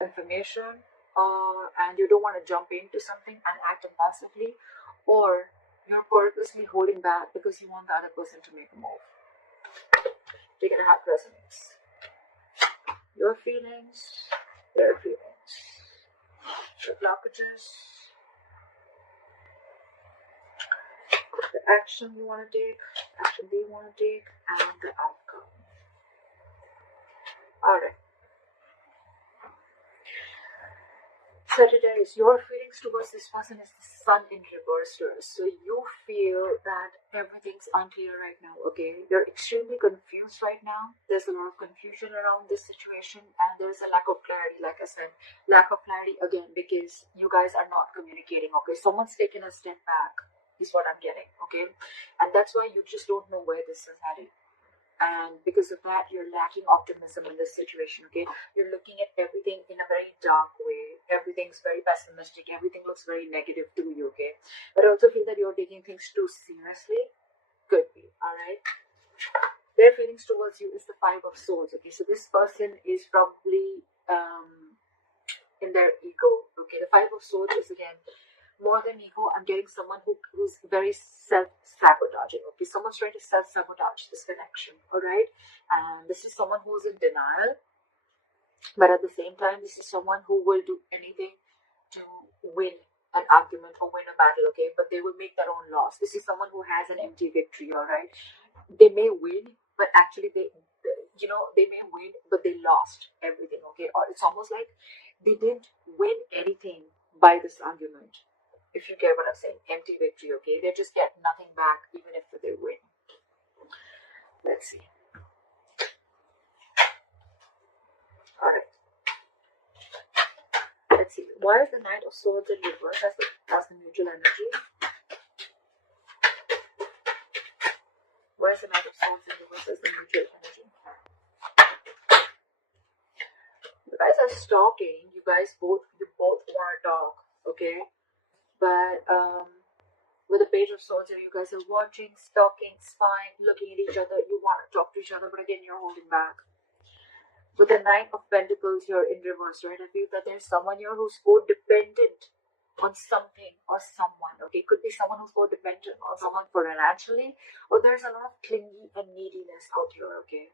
information, and you don't want to jump into something and act impulsively, or you're purposely holding back because you want the other person to make a move. Take it how it resonates. Your feelings, their feelings, the blockages, the action you want to take, action they want to take, and the outcome. Alright. Sagittarius, your feelings towards this person is the sun in reverse here. So you feel that everything's unclear right now, okay? You're extremely confused right now. There's a lot of confusion around this situation, and there's a lack of clarity, like I said. Lack of clarity again because you guys are not communicating, okay? Someone's taken a step back, is what I'm getting, okay? And that's why you just don't know where this is heading. And because of that, you're lacking optimism in this situation, okay? You're looking at everything in a very dark way. Everything's very pessimistic. Everything looks very negative to you, okay? But I also feel that you're taking things too seriously. Could be, alright? Their feelings towards you is the Five of Swords, okay? So this person is probably in their ego, okay? The Five of Swords is, again, more than ego. I'm getting someone who's very self-sabotaging, okay? Someone's trying to self-sabotage this connection, alright? And this is someone who's in denial, but at the same time, this is someone who will do anything to win an argument or win a battle, okay? But they will make their own loss. This is someone who has an empty victory, alright? They may win, but actually they may win, but they lost everything, okay? Or it's almost like they didn't win anything by this argument. If you get what I'm saying, empty victory, okay? They just get nothing back, even if they win. Let's see. Alright. Let's see. Why is the Knight of Swords in reverse as the neutral energy? Why is the Knight of Swords in reverse as the neutral energy? You guys are stalking. You both want to talk, okay? But with the Page of Swords here, you guys are watching, stalking, spying, looking at each other. You want to talk to each other, but again, you're holding back. With the Nine of Pentacles here in reverse, right? I feel that there's someone here who's codependent on something or someone, okay? Could be someone who's codependent on someone financially, or there's a lot of clingy and neediness out here, okay?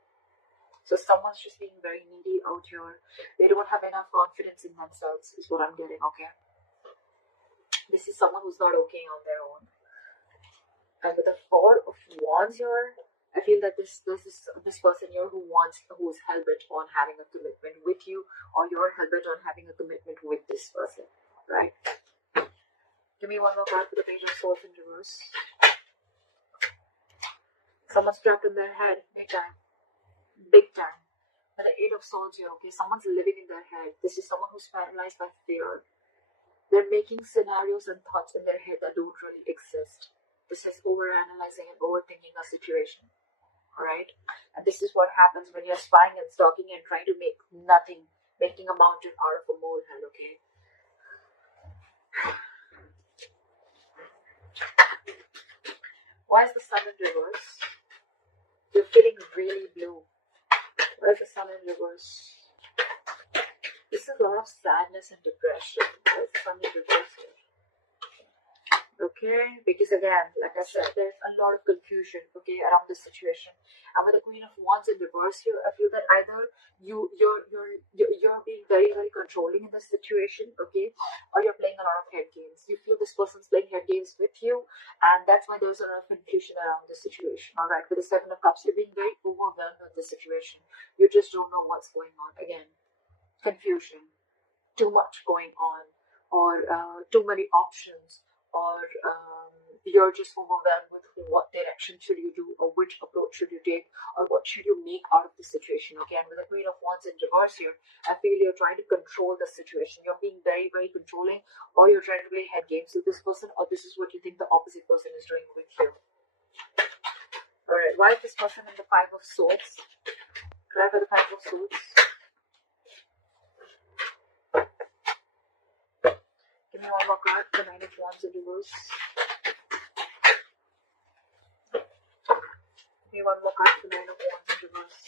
So someone's just being very needy out here. They don't have enough confidence in themselves, is what I'm getting, okay? This is someone who's not okay on their own. And with the Four of Wands here, I feel that this person here who's hell-bent on having a commitment with you, or you're hell-bent on having a commitment with this person, right? Give me one more card for the Page of Swords in reverse. Someone's trapped in their head, big time. Big time. With the Eight of Swords here, okay? Someone's living in their head. This is someone who's paralyzed by fear. They're making scenarios and thoughts in their head that don't really exist. This is overanalyzing and overthinking a situation. Alright? And this is what happens when you're spying and stalking and trying to make nothing, making a mountain out of a molehill, okay? Why is the Sun in reverse? You're feeling really blue. Why is the Sun in reverse? This is a lot of sadness and depression. Why is the Sun in reverse here? Okay, because again, like I said, there's a lot of confusion, okay, around this situation. And with the Queen of Wands in reverse here, I feel that either you're being very, very controlling in this situation, okay, or you're playing a lot of head games. You feel this person's playing head games with you, and that's why there's a lot of confusion around this situation. All right, with the Seven of Cups, you're being very overwhelmed with the situation. You just don't know what's going on. Again, confusion, too much going on, or too many options, or you're just overwhelmed with what direction should you do, or which approach should you take, or what should you make out of the situation. Okay, and with the Queen of Wands in reverse here, I feel you're trying to control the situation. You're being very, very controlling, or you're trying to play head games with this person, or this is what you think the opposite person is doing with you. Alright, why is this person in the Five of Swords? Try for the Five of Swords. Give me one more card, the Nine of Wands in reverse. Give me one more card, the Nine of Wands in reverse.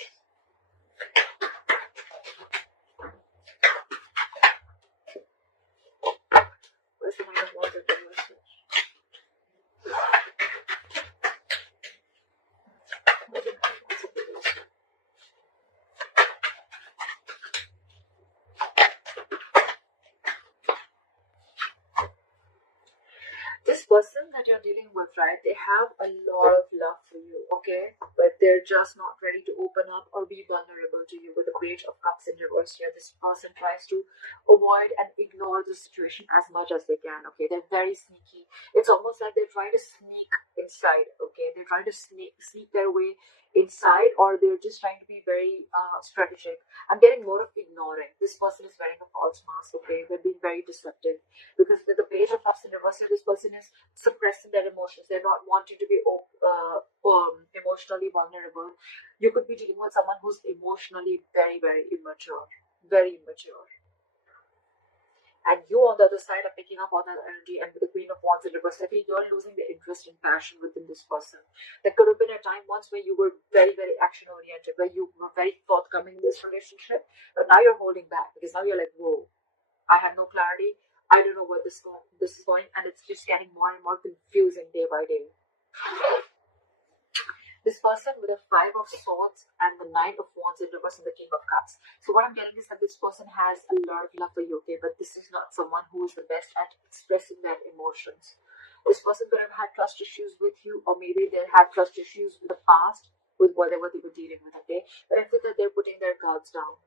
person that you're dealing with, right, they have a lot of love for you, okay? But they're just not ready to open up or be vulnerable to you. With the Page of Cups in reverse here, this person tries to avoid and ignore the situation as much as they can, okay? They're very sneaky. It's almost like they're trying to sneak inside, okay? They're trying to sneak their way inside, or they're just trying to be very strategic. I'm getting more of ignoring. This person is wearing a false mask, okay? They're being very deceptive, because with the Page of Cups in reverse, this person is suppressing their emotions. They're not wanting to be emotionally vulnerable. You could be dealing with someone who's emotionally very, very immature. Very immature. And you on the other side are picking up on that energy, and with the Queen of Wands in reverse, I feel you're losing the interest and passion within this person. There could have been a time once where you were very, very action oriented, where you were very forthcoming in this relationship, but now you're holding back, because now you're like, whoa, I have no clarity. I don't know where this is going, and it's just getting more and more confusing day by day. This person with a Five of Swords and the Nine of Wands in reverse and the King of Cups. So what I'm getting is that this person has a lot of love for you, okay? But this is not someone who is the best at expressing their emotions. This person could have had trust issues with you, or maybe they had trust issues in the past with whatever they were dealing with, okay? But I feel that they're putting their guards down.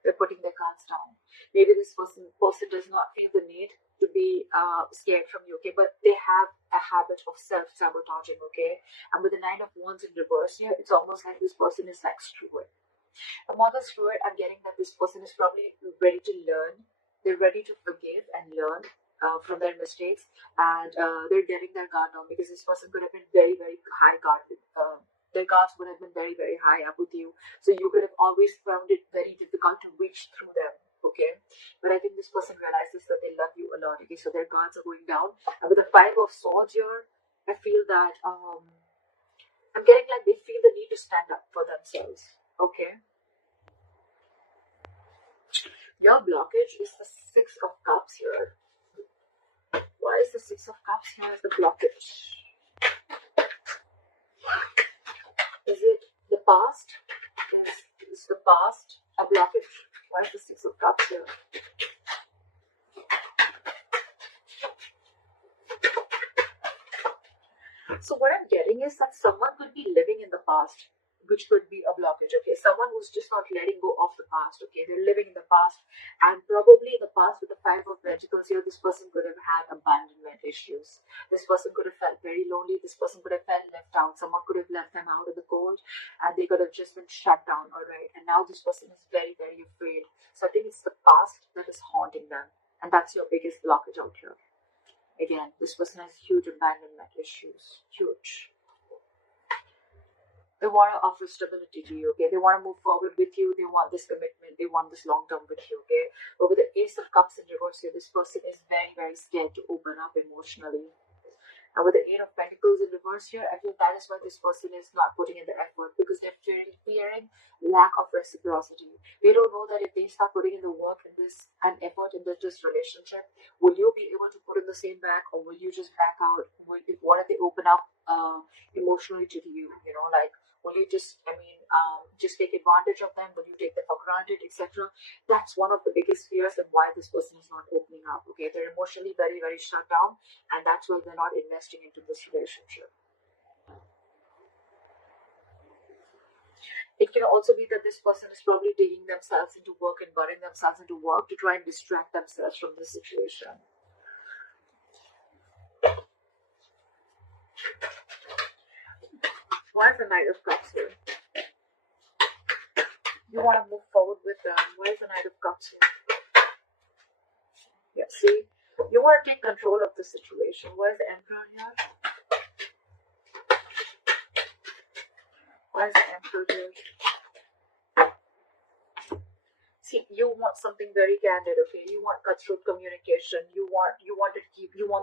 They're putting their cards down. Maybe this person does not feel the need to be scared from you, okay? But they have a habit of self-sabotaging, okay? And with the Nine of Wands in reverse here, it's almost like this person is like, screw it. The more than screw it, I'm getting that this person is probably ready to learn. They're ready to forgive and learn from their mistakes. And they're getting their guard down, because this person could have been very, very high guarded. Their guards would have been very, very high up with you. So you could have always found it very difficult to reach through them, okay? But I think this person realizes that they love you a lot, okay? So their guards are going down. And with the Five of Swords here, I feel that I'm getting like they feel the need to stand up for themselves, okay? Your blockage is the Six of Cups here. Why is the Six of Cups here as the blockage? Is it the past? Is the past a blockage? Why is the Six of Cups here? So what I'm getting is that someone could be living in the past, which could be a blockage, okay? Someone who's just not letting go of the past, okay? They're living in the past, and probably in the past with the Five of Pentacles here, this person could have had abandonment issues. This person could have felt very lonely. This person could have felt left out. Someone could have left them out in the cold, and they could have just been shut down, all right? And now this person is very, very afraid. So I think it's the past that is haunting them, and that's your biggest blockage out here. Again, this person has huge abandonment issues. Huge. They want to offer stability to you, okay? They want to move forward with you. They want this commitment. They want this long term with you, okay? But with the Ace of Cups in reverse here, this person is very, very scared to open up emotionally. And with the Eight of Pentacles in reverse here, I feel that is why this person is not putting in the effort, because they're fearing lack of reciprocity. They don't know that if they start putting in the work in this and effort in this relationship, will you be able to put in the same back, or will you just back out? What if they open up emotionally to you? You know, like, will you just, just take advantage of them? Will you take them for granted, etc.? That's one of the biggest fears and why this person is not opening up, okay? They're emotionally very, very shut down, and that's why they're not investing into this relationship. It can also be that this person is probably digging themselves into work and burning themselves into work to try and distract themselves from this situation. Why is the Knight of Cups here? You want to move forward with them. Why is the Knight of Cups here? Yeah, see? You want to take control of the situation. Why is the Emperor here? Why is the Emperor here? See, you want something very candid, okay? You want cutthroat communication. You want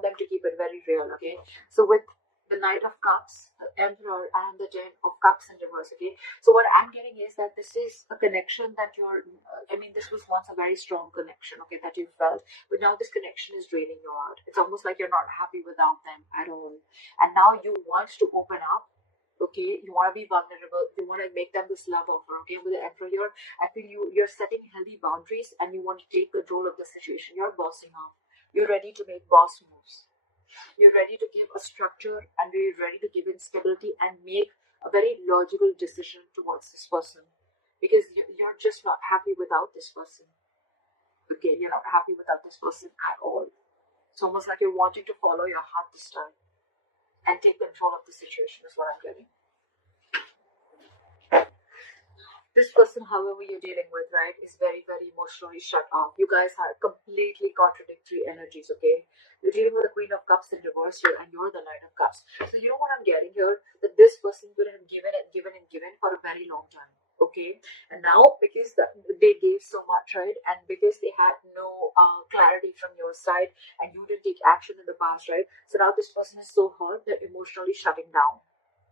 them to keep it very real, okay? So with the Knight of Cups, the Emperor, and the Ten of Cups in reverse, okay? So what I'm getting is that this is a connection that this was once a very strong connection, okay, that you felt, but now this connection is draining you out. It's almost like you're not happy without them at all. And now you want to open up, okay? You want to be vulnerable. You want to make them this love offer, okay? With the Emperor here, I feel you're setting healthy boundaries, and you want to take control of the situation. You're bossing up. You're ready to make boss moves. You're ready to give a structure and you're ready to give in stability and make a very logical decision towards this person, because you're just not happy without this person. Okay, you're not happy without this person at all. It's almost like you're wanting to follow your heart this time and take control of the situation is what I'm getting. This person, however, you're dealing with, right, is very, very emotionally shut off. You guys are completely contradictory energies, okay? You're dealing with the Queen of Cups in reverse here, and you're the Knight of Cups. So you know what I'm getting here? That this person would have given and given and given for a very long time, okay? And now, because they gave so much, right, and because they had no clarity from your side, and you didn't take action in the past, right? So now this person is so hurt, they're emotionally shutting down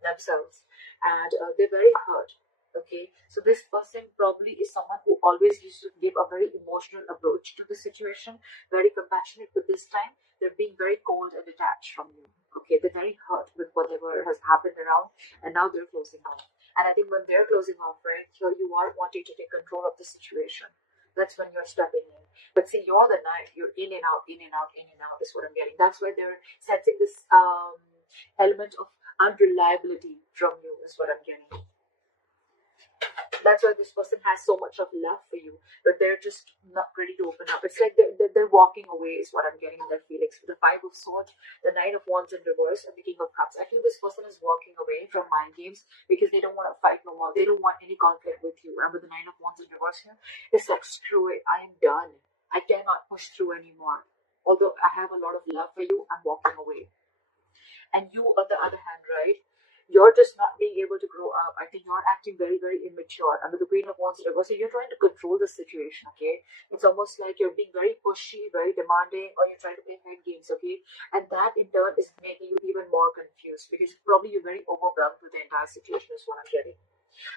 themselves, and they're very hurt. Okay, so this person probably is someone who always used to give a very emotional approach to the situation, very compassionate, but this time they're being very cold and detached from you. Okay, they're very hurt with whatever has happened around, and now they're closing off. And I think when they're closing off, right, here you are wanting to take control of the situation. That's when you're stepping in. But see, you're the knight. You're in and out, in and out, in and out. Is what I'm getting. That's why they're sensing this element of unreliability from you. Is what I'm getting. That's why this person has so much of love for you, but they're just not ready to open up. It's like they're walking away is what I'm getting in their feelings. With the Five of Swords, the Knight of Wands in reverse, and the King of Cups. I feel this person is walking away from mind games because they don't want to fight no more. They don't want any conflict with you. And with the Nine of Wands in reverse here, it's like, screw it, I am done. I cannot push through anymore. Although I have a lot of love for you, I'm walking away. And you, on the other hand, right, you're just not being able to grow up. I think you're acting very, very immature. And with the Queen of Wands in reverse, so you're trying to control the situation, okay? It's almost like you're being very pushy, very demanding, or you're trying to play head games, okay? And that in turn is making you even more confused because probably you're very overwhelmed with the entire situation is what I'm getting.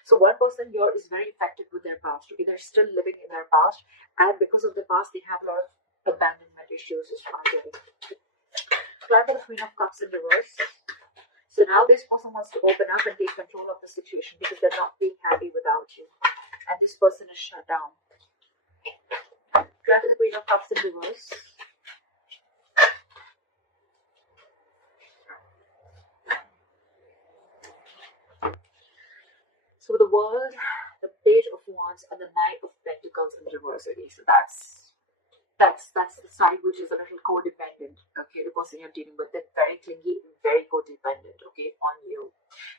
So one person here is very affected with their past, okay? They're still living in their past, and because of the past, they have a lot of abandonment issues is what I'm getting. Try for the Queen of Cups in reverse. So now this person wants to open up and take control of the situation because they're not being happy without you. And this person is shut down. Try for the Queen of Cups in reverse. So the World, the Page of Wands, and the Knight of Pentacles in reverse. Okay, so that's the side which is a little codependent. Okay, the person you're dealing with, they're very clingy, very codependent, okay, on you.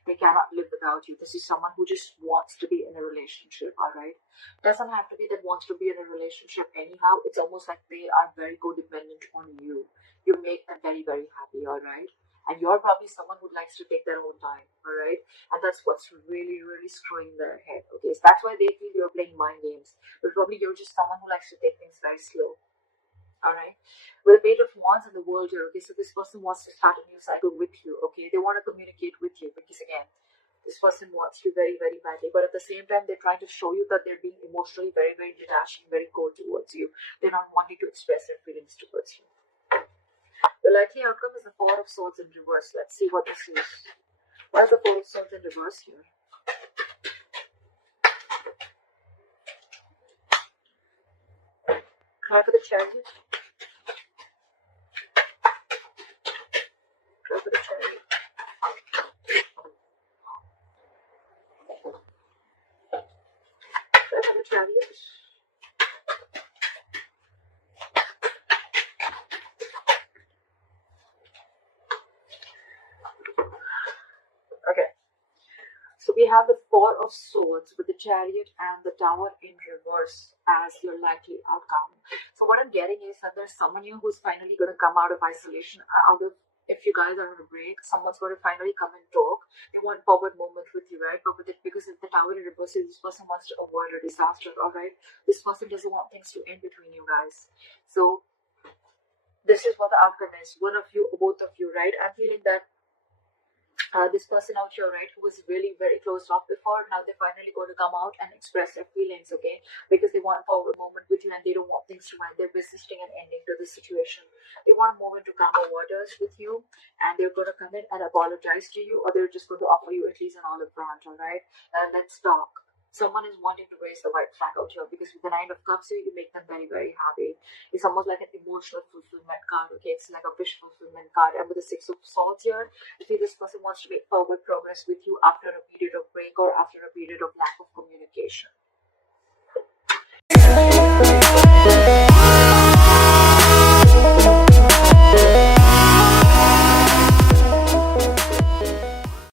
They cannot live without you. This is someone who just wants to be in a relationship, alright? Doesn't have to be that wants to be in a relationship anyhow. It's almost like they are very codependent on you. You make them very, very happy, alright? And you're probably someone who likes to take their own time, alright? And that's what's really, really screwing their head, okay? So that's why they feel you're playing mind games. But probably you're just someone who likes to take things very slow. Alright, with the Page of Wands in the World here, okay, so this person wants to start a new cycle with you, okay, they want to communicate with you because again, this person wants you very, very badly, but at the same time, they're trying to show you that they're being emotionally very, very detached and very cold towards you. They're not wanting to express their feelings towards you. The likely outcome is the Four of Swords in reverse. Let's see what this is. What is the Four of Swords in reverse here? Try for the Chariot. Try for the Chariot. Try for the Chariot. Okay. So we have the Four of Swords with the Chariot and the Tower in reverse as your likely outcome. So what I'm getting is that there's someone here who's finally going to come out of isolation, if you guys are on a break, someone's going to finally come and talk. They want forward movement with you, right? But with it, because if the Tower in reverse, this person wants to avoid a disaster, alright? This person doesn't want things to end between you guys. So this is what the outcome is. One of you or both of you, right? I'm feeling that this person out here, right, who was really very closed off before, now they're finally going to come out and express their feelings, okay, because they want a forward moment with you and they don't want things to end. They're resisting an ending to this situation. They want to move into calmer waters with you, and they're going to come in and apologize to you, or they're just going to offer you at least an olive branch, all right, and let's talk. Someone is wanting to raise the white flag out here, because with the Nine of Cups here, you make them very, very happy. It's almost like an emotional fulfillment card, okay? It's like a wish fulfillment card. And with the Six of Swords here, I feel this person wants to make forward progress with you after a period of break or after a period of lack of communication.